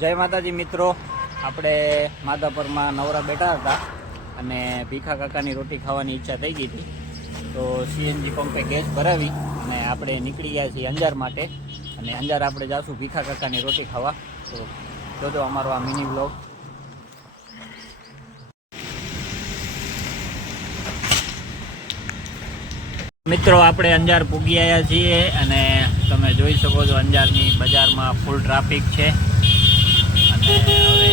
જય માતાજી મિત્રો, આપણે માધાપરમાં નવરા બેઠા હતા અને ભીખા કાકાની રોટી ખાવાની ઈચ્છા થઈ ગઈ હતી. તો સીએનજી પંપે ગેસ ભરાવી અને આપણે નીકળી ગયા છીએ અંજાર માટે. અને અંજાર આપણે જાશું ભીખા કાકાની રોટી ખાવા. તો જોજો અમારો આ મિની વ્લોગ. મિત્રો, આપણે અંજાર પૂગી આવ્યા છીએ અને તમે જોઈ શકો છો અંજારની બજારમાં ફૂલ ટ્રાફિક છે. અને હવે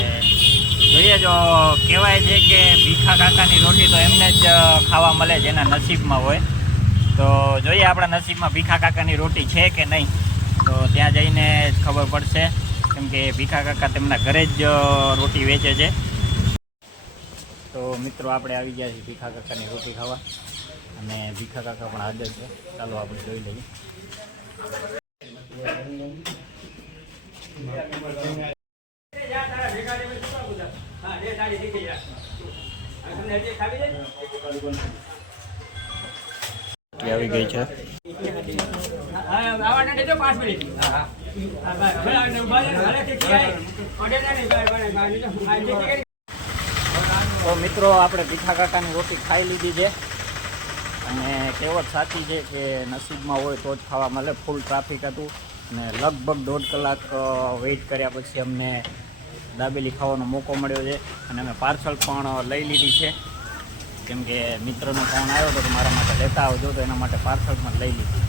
જોઈએ, જો કહેવાય છે કે ભીખા કાકાની રોટી તો એમને જ ખાવા મળે જેના નસીબમાં હોય. તો જોઈએ આપણા નસીબમાં ભીખા કાકાની રોટી છે કે નહીં. તો ત્યાં જઈને જ ખબર પડશે, કેમ કે ભીખા કાકા તેમના ઘરે જ રોટી વેચે છે. તો મિત્રો, આપણે આવી ગયા છીએ ભીખા કાકાની રોટી ખાવા અને ભીખા કાકા પણ હાજર છે. ચાલો આપણે જોઈ લઈએ. આવી ગઈ છે. તો મિત્રો, આપણે ભીખા કાકાની રોટી ખાઈ લીધી છે અને કહેવત સાચી છે કે નસીબમાં હોય તો જ ખાવા મળે. ફૂલ ટ્રાફિક હતું અને લગભગ 1.5 કલાક વેઇટ કર્યા પછી અમને દાબેલી ખાવાનો મોકો મળ્યો છે. અને અમે પાર્સલ પણ લઈ લીધી છે, કેમ કે મિત્રનો ફોન આવ્યો હતો તો મારા માટે લેતા આવજો, તો એના માટે પાર્સલ પણ લઈ લીધી.